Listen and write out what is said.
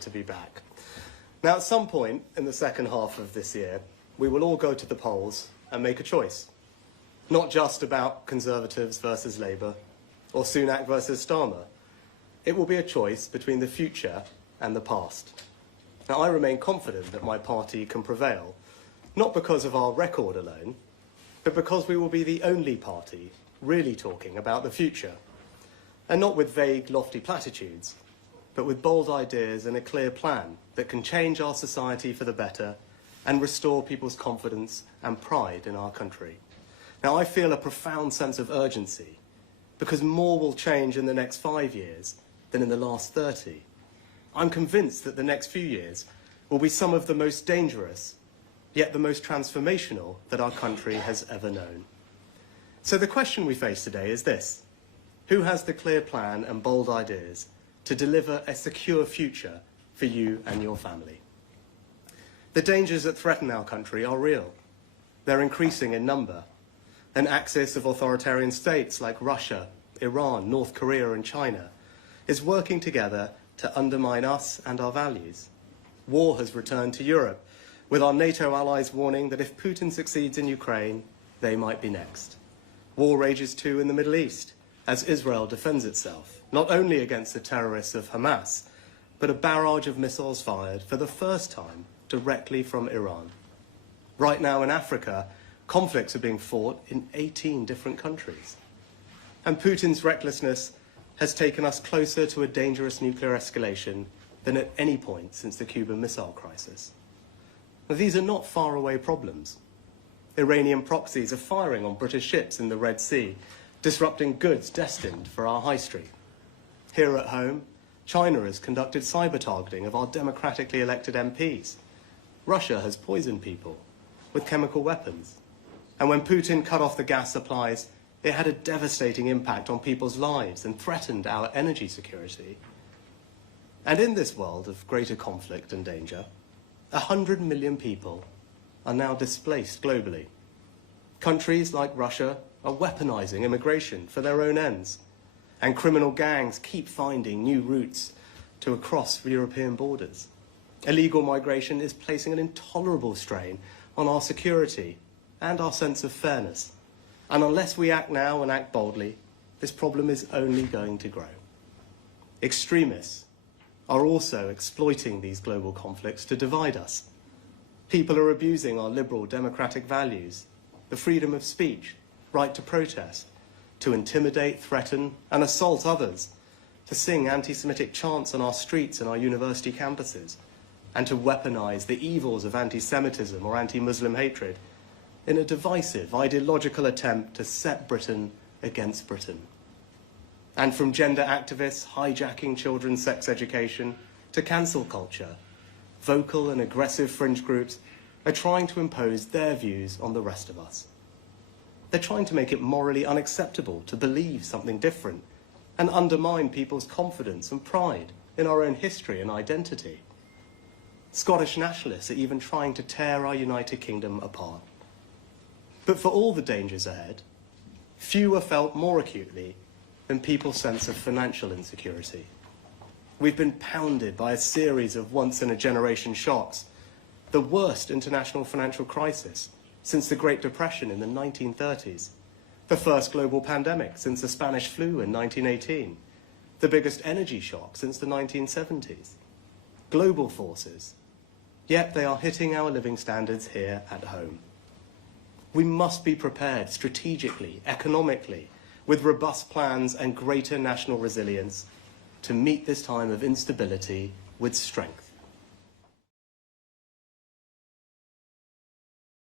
to be back. Now, at some point in the second half of this year, we will all go to the polls and make a choice. Not just about Conservatives versus Labour, or Sunak versus Starmer. It will be a choice between the future and the past. Now, I remain confident that my party can prevail, not because of our record alone, but because we will be the only party really talking about the future. And not with vague, lofty platitudes, but with bold ideas and a clear plan that can change our society for the better and restore people's confidence and pride in our country. Now, I feel a profound sense of urgency because more will change in the next 5 years than in the last 30. I'm convinced that the next few years will be some of the most dangerous, yet the most transformational that our country has ever known. So the question we face today is this: who has the clear plan and bold ideas to deliver a secure future for you and your family? The dangers that threaten our country are real. They're increasing in number. An axis of authoritarian states like Russia, Iran, North Korea and China is working together to undermine us and our values. War has returned to Europe, with our NATO allies warning that if Putin succeeds in Ukraine, they might be next. War rages too in the Middle East, as Israel defends itself, not only against the terrorists of Hamas, but a barrage of missiles fired for the first time directly from Iran. Right now in Africa, conflicts are being fought in 18 different countries. And Putin's recklessness has taken us closer to a dangerous nuclear escalation than at any point since the Cuban Missile Crisis. Now, these are not faraway problems. Iranian proxies are firing on British ships in the Red Sea, disrupting goods destined for our high street. Here at home, China has conducted cyber-targeting of our democratically elected MPs. Russia has poisoned people with chemical weapons. And when Putin cut off the gas supplies, it had a devastating impact on people's lives and threatened our energy security. And in this world of greater conflict and danger, 100 million people are now displaced globally. Countries like Russia are weaponizing immigration for their own ends, and criminal gangs keep finding new routes to across European borders. Illegal migration is placing an intolerable strain on our security and our sense of fairness. And unless we act now and act boldly, this problem is only going to grow. Extremists are also exploiting these global conflicts to divide us. People are abusing our liberal democratic values, the freedom of speech, right to protest, to intimidate, threaten, and assault others, to sing anti-Semitic chants on our streets and our university campuses, and to weaponize the evils of anti-Semitism or anti-Muslim hatred in a divisive, ideological attempt to set Britain against Britain. And from gender activists hijacking children's sex education to cancel culture, vocal and aggressive fringe groups are trying to impose their views on the rest of us. They're trying to make it morally unacceptable to believe something different and undermine people's confidence and pride in our own history and identity. Scottish Nationalists are even trying to tear our United Kingdom apart. But for all the dangers ahead, few are felt more acutely than people's sense of financial insecurity. We've been pounded by a series of once-in-a-generation shocks, the worst international financial crisis since the Great Depression in the 1930s, the first global pandemic since the Spanish flu in 1918, the biggest energy shock since the 1970s. Global forces, yet they are hitting our living standards here at home. We must be prepared strategically, economically, with robust plans and greater national resilience to meet this time of instability with strength.